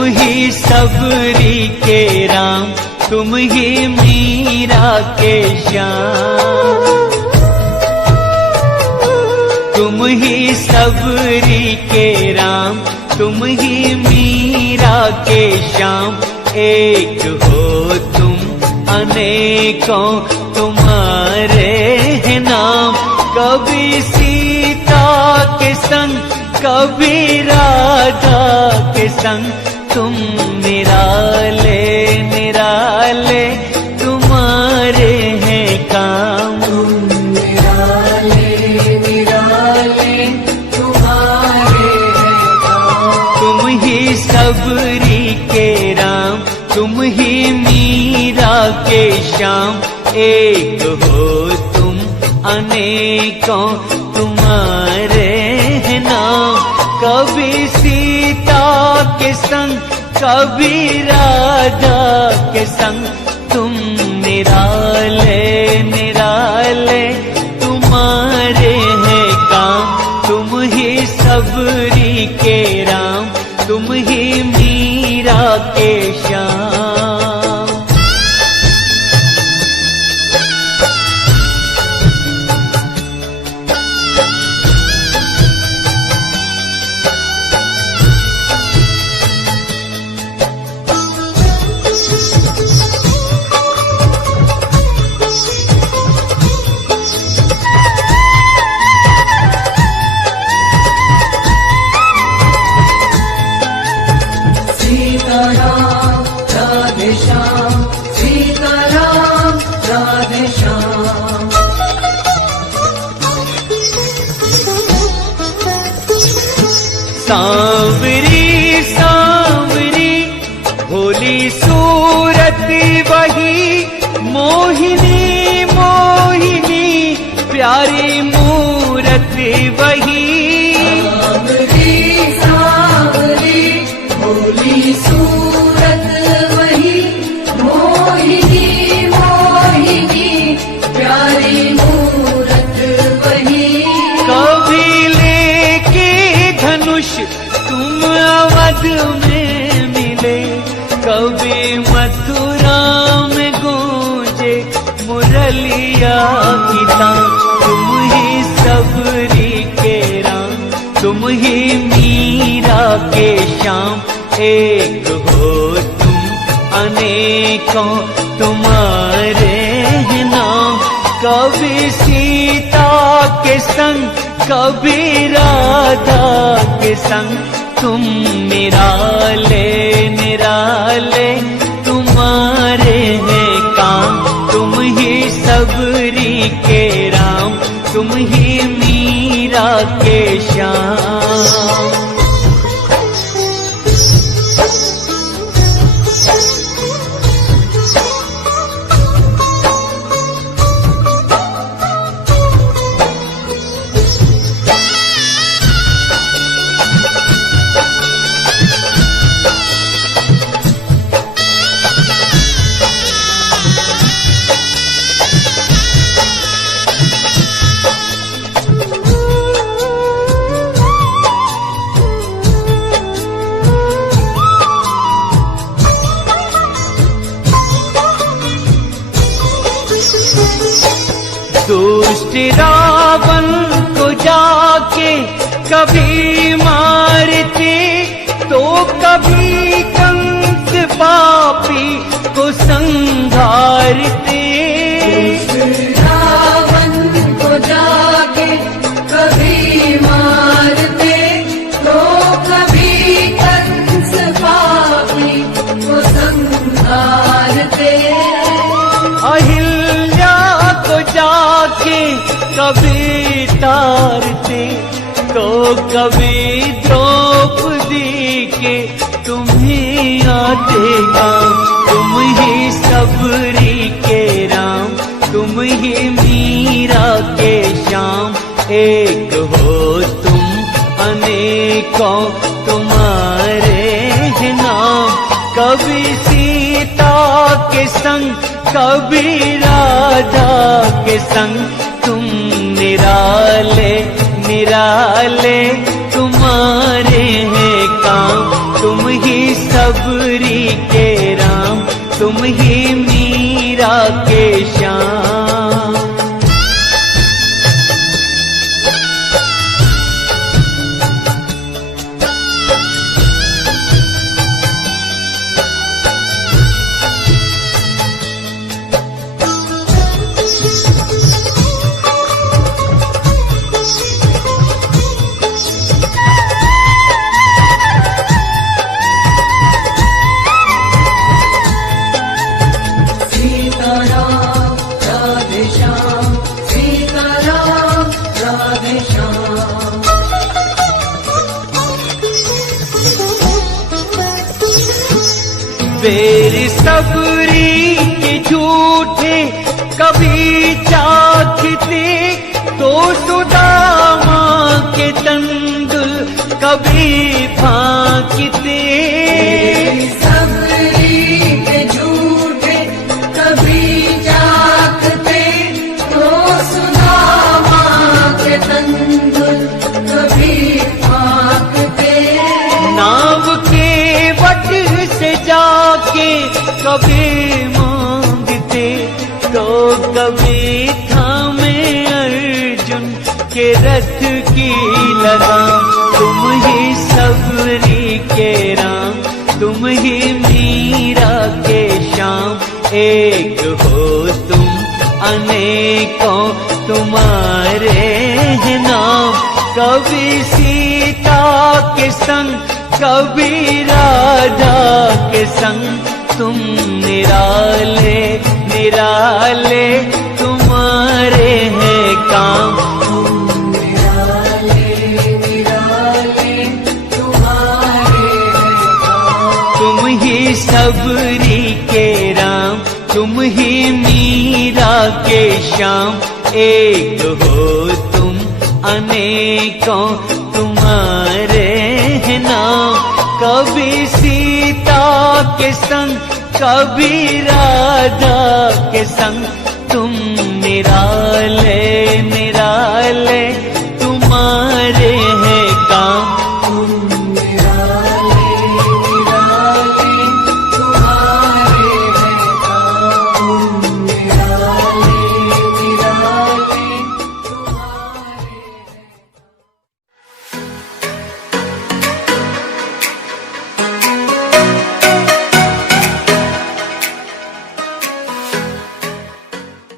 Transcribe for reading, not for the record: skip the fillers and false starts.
तुम ही सबरी के राम, तुम ही मीरा के श्याम। तुम ही सबरी के राम, तुम ही मीरा के श्याम। एक हो तुम अनेकों तुम्हारे हैं नाम। कभी सीता के संग, कभी राधा के संग, तुम निराले निराले तुम्हारे हैं काम। निराले निराले तुम्हारे हैं काम। तुम ही सबरी के राम, तुम ही मीरा के श्याम। एक हो तुम अनेकों तुम्हारे हैं नाम। कभी सीता के संग, कभी राधा के संग, तुम निराले निराले तुम्हारे हैं काम। तुम ही सबरी के राम, तुम ही मीरा के श्याम। सीताराम राधे श्याम, सीताराम राधे श्याम। सांवरी सांवरी भोली सूरत वही, मोहिनी मोहिनी प्यारी मूरत वही। सांवरी सांवरी भोली सूरत वही, मोहिनी मोहिनी प्यारी मूरत वही। कभी लेके धनुष तुम अवध में मिले, कभी मथुरा में गूंजे मुरलिया की तान। तुम ही सबरी के राम, तुम ही मीरा के श्याम। एक हो तुम अनेकों तुम्हारे हैं नाम। कभी सीता के संग, कभी राधा के संग, तुम निराले निराले तुम्हारे हैं काम। तुम ही सबरी के राम, तुम ही मीरा के श्याम। दुष्ट रावण को जाके कभी मारते, तो कभी कंस पापी को संघारते। रावण को जाके कभी मारते, तो कभी कंस पापी को संहारते। अहिल्या को जाके कभी तारते, तो कभी द्रौपदी के तुम्हें आते काम। तुम ही सबरी के राम, तुम ही मीरा के श्याम। एक हो तुम अनेकों तुम्हारे हैं नाम। कभी सीता के संग, कभी राधा के संग, तुम निराले निराले तुम्हारे हैं काम। तुम ही सबरी के राम, तुम ही मीरा के श्याम। सीताराम राधे श्याम, सीताराम राधे श्याम। बेर सबरी के झूठे कभी चाखते, तो सुदामा के तंदुल कभी फांकते। सबरी के झूठे कभी चाखते, तो सुदामा के तंदुल कभी फांकते। नाव के वट से जाके कभी मांगते, तो कभी थामे अर्जुन के रथ की लगाम। तुम ही सबरी के राम, तुम ही मीरा के श्याम। एक हो तुम अनेकों तुम्हारे हैं नाम। कभी सीता के संग, कभी राधा के संग, तुम निराले निराले तुम्हारे हैं काम। निराले निराले तुम्हारे हैं काम। तुम ही सबरी के राम, तुम ही मीरा के श्याम। एक हो तुम अनेकों तुम्हारे हैं नाम। कभी सीता के संग, कभी राधा के संग, तुम निराले